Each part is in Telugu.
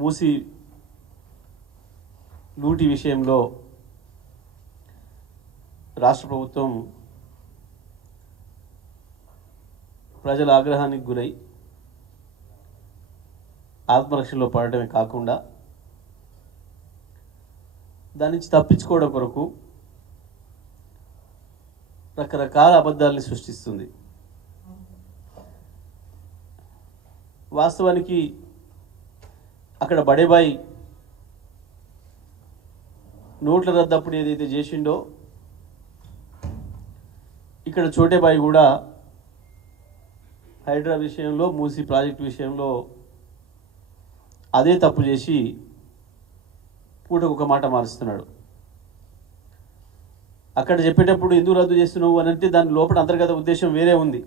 మూసి లూటి విషయంలో రాష్ట్ర ప్రభుత్వం ప్రజల ఆగ్రహానికి గురై ఆత్మరక్షణలో పడటమే కాకుండా దాని నుంచి తప్పించుకోవడం కొరకు రకరకాల అబద్ధాలని సృష్టిస్తుంది. వాస్తవానికి అక్కడ బడేబాయి నోట్ల రద్దప్పుడు ఏదైతే చేసిండో ఇక్కడ చోటేబాయి కూడా హైడ్రా విషయంలో మూసీ ప్రాజెక్టు విషయంలో అదే తప్పు చేసి పూటకు ఒక మాట మారుస్తున్నాడు. అక్కడ చెప్పేటప్పుడు ఎందుకు రద్దు చేస్తున్నావు అని అంటే దాని లోపల అంతర్గత ఉద్దేశం వేరే ఉంది.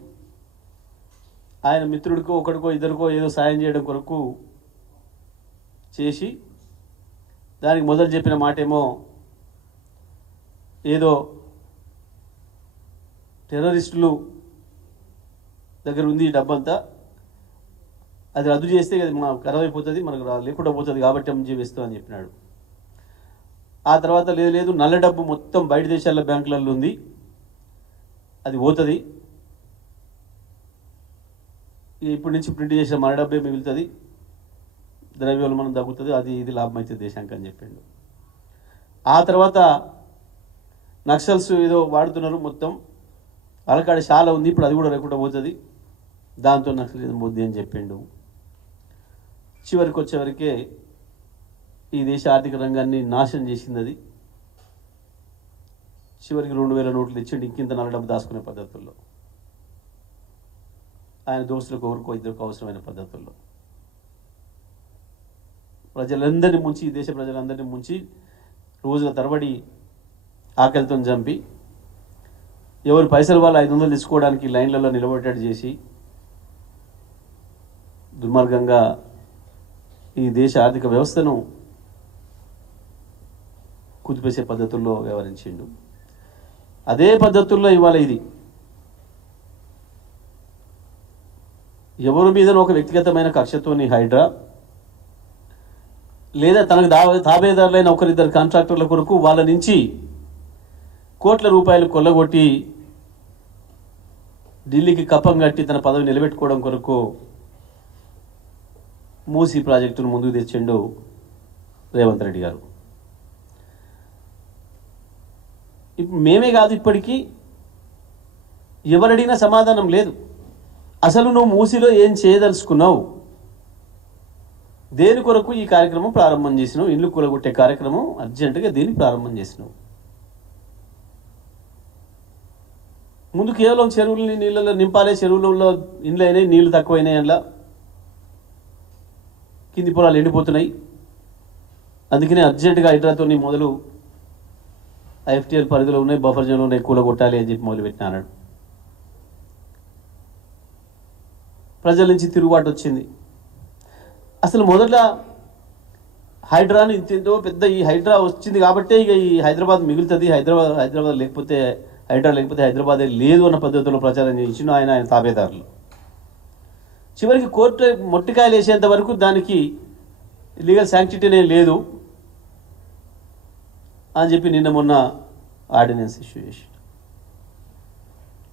ఆయన మిత్రుడికో ఒకడికో ఇద్దరికో ఏదో సాయం చేయడం కొరకు చేసి దానికి మొదలు చెప్పిన మాట ఏమో ఏదో టెర్రరిస్టులు దగ్గర ఉంది ఈ డబ్బంతా, అది రద్దు చేస్తే అది మా ఖరాబ్ అయిపోతుంది, మనకు లేకుండా పోతుంది కాబట్టి ఎంజీ వేస్తాం అని చెప్పినాడు. ఆ తర్వాత లేదు నల్ల డబ్బు మొత్తం బయట దేశాల బ్యాంకులలో ఉంది, అది పోతుంది, ఇప్పటి నుంచి ప్రింట్ చేసిన మన డబ్బే మిగులుతుంది, ద్రవ్యోల్బణం తగ్గుతుంది, అది ఇది లాభం అవుతుంది దేశానికి అని చెప్పిండు. ఆ తర్వాత నక్సల్స్ ఏదో వాడుతున్నారు, మొత్తం వాళ్ళకాడ చాలా ఉంది, ఇప్పుడు అది కూడా లేకుండా పోతుంది, దాంతో నక్సలిజం బుద్ధి అని చెప్పిండు. చివరికి వచ్చేవరకే ఈ దేశ ఆర్థిక రంగాన్ని నాశనం చేసింది అది. చివరికి 2000 నోట్లు ఇచ్చిండు ఇంకింత నల్ల డబ్బు దాచుకునే పద్ధతుల్లో, ఆయన దోస్తులకు ఎవరికో ఇద్దరికి అవసరమైన పద్ధతుల్లో ప్రజలందరినీ ముంచి, ఈ దేశ ప్రజలందరినీ ముంచి రోజుల తరబడి ఆకలితో చంపి ఎవరు పైసలు వాళ్ళు 500 తీసుకోవడానికి లైన్లలో నిలబడేటట్టు చేసి దుర్మార్గంగా ఈ దేశ ఆర్థిక వ్యవస్థను కుదిపేసే పద్ధతుల్లో వ్యవహరించిండు. అదే పద్ధతుల్లో ఇవాళ ఇది ఎవరి మీద ఒక వ్యక్తిగతమైన కక్షతోని హైడ్రా లేదా తనకు తాబేదారులైన ఒకరిద్దరు కాంట్రాక్టర్ల కొరకు వాళ్ళ నుంచి కోట్ల రూపాయలు కొల్లగొట్టి ఢిల్లీకి కప్పం కట్టి తన పదవి నిలబెట్టుకోవడం కొరకు మూసీ ప్రాజెక్టును ముందుకు తెచ్చిండు రేవంత్ రెడ్డి గారు. ఇప్పుడు మేమే కాదు, ఇప్పటికీ ఎవరడిగినా సమాధానం లేదు. అసలు నువ్వు మూసీలో ఏం చేయదలుచుకున్నావు, దేని కొరకు ఈ కార్యక్రమం ప్రారంభం చేసినావు, ఇల్లు కూలగొట్టే కార్యక్రమం అర్జెంటుగా దేనికి ప్రారంభం చేసినావు? ముందు కేవలం చెరువులని నీళ్ళలో నింపాలే, చెరువులలో ఇండ్లు అయినాయి, నీళ్లు తక్కువైనాయి, అందులో కింది పొలాలు ఎండిపోతున్నాయి, అందుకనే అర్జెంటుగా హైడ్రాతో మొదలు ఐఎఫ్టీఎల్ పరిధిలో ఉన్నాయి, బఫర్ జోన్లో ఉన్నాయి, కూలగొట్టాలి అని చెప్పి మొదలుపెట్టిన అన్నాడు. ప్రజల నుంచి తిరుగుబాటు వచ్చింది. అసలు మొదట హైడ్రాని ఇంతేందో పెద్ద ఈ హైడ్రా వచ్చింది కాబట్టే ఇక ఈ హైదరాబాద్ మిగులుతుంది, హైదరాబాద్ లేకపోతే హైడ్రా లేకపోతే హైదరాబాదే లేదు అన్న పద్ధతిలో ప్రచారం చేయించిన ఆయన తాబేదారులు. చివరికి కోర్టు మొట్టికాయలు వేసేంత వరకు దానికి లీగల్ శాంక్టిటీనే లేదు అని చెప్పి నిన్న మొన్న ఆర్డినెన్స్ ఇష్యూ చేసి,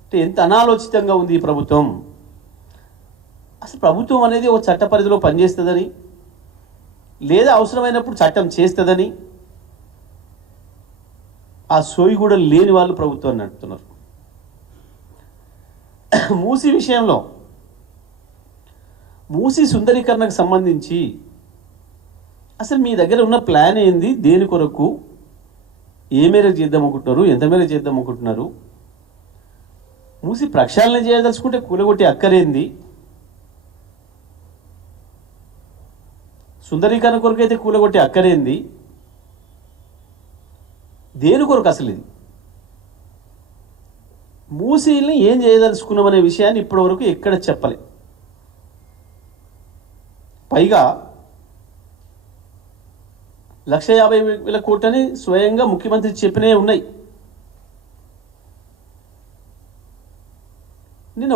అంటే ఎంత అనాలోచితంగా ఉంది ఈ ప్రభుత్వం. అసలు ప్రభుత్వం అనేది ఒక చట్ట పరిధిలో పనిచేస్తుందని లేదా అవసరమైనప్పుడు చట్టం చేస్తుందని ఆ సోయి కూడా లేని వాళ్ళు ప్రభుత్వాన్ని నడుపుతున్నారు. మూసీ విషయంలో మూసీ సుందరీకరణకు సంబంధించి అసలు మీ దగ్గర ఉన్న ప్లాన్ ఏంది, దేని కొరకు, ఏ మేరకు చేద్దాం అనుకుంటున్నారు, ఎంత మేరకు చేద్దాం అనుకుంటున్నారు? మూసీ ప్రక్షాళన చేయదలుచుకుంటే కూలగొట్టి అక్కరేంది? సుందరీకరణ కొరకు అయితే కూలగొట్టి అక్కరేంది? దేని కొరకు అసలు ఇది? మూసీల్ని ఏం చేయదలుచుకున్నామనే విషయాన్ని ఇప్పటివరకు ఎక్కడ చెప్పలే. పైగా 1,50,000 కోట్లని స్వయంగా ముఖ్యమంత్రి చెప్పినే ఉన్నాయి. నిన్న